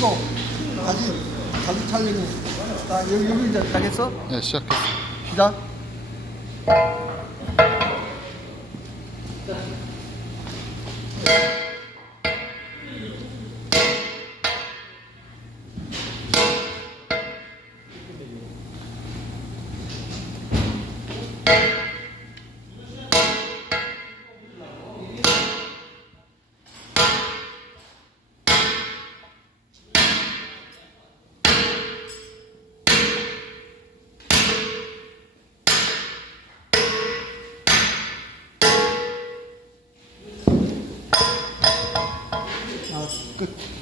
또 다시 촬영이. 자, 여기 이제 시작했어? 네, 시작했어. 시작. 자, 끝.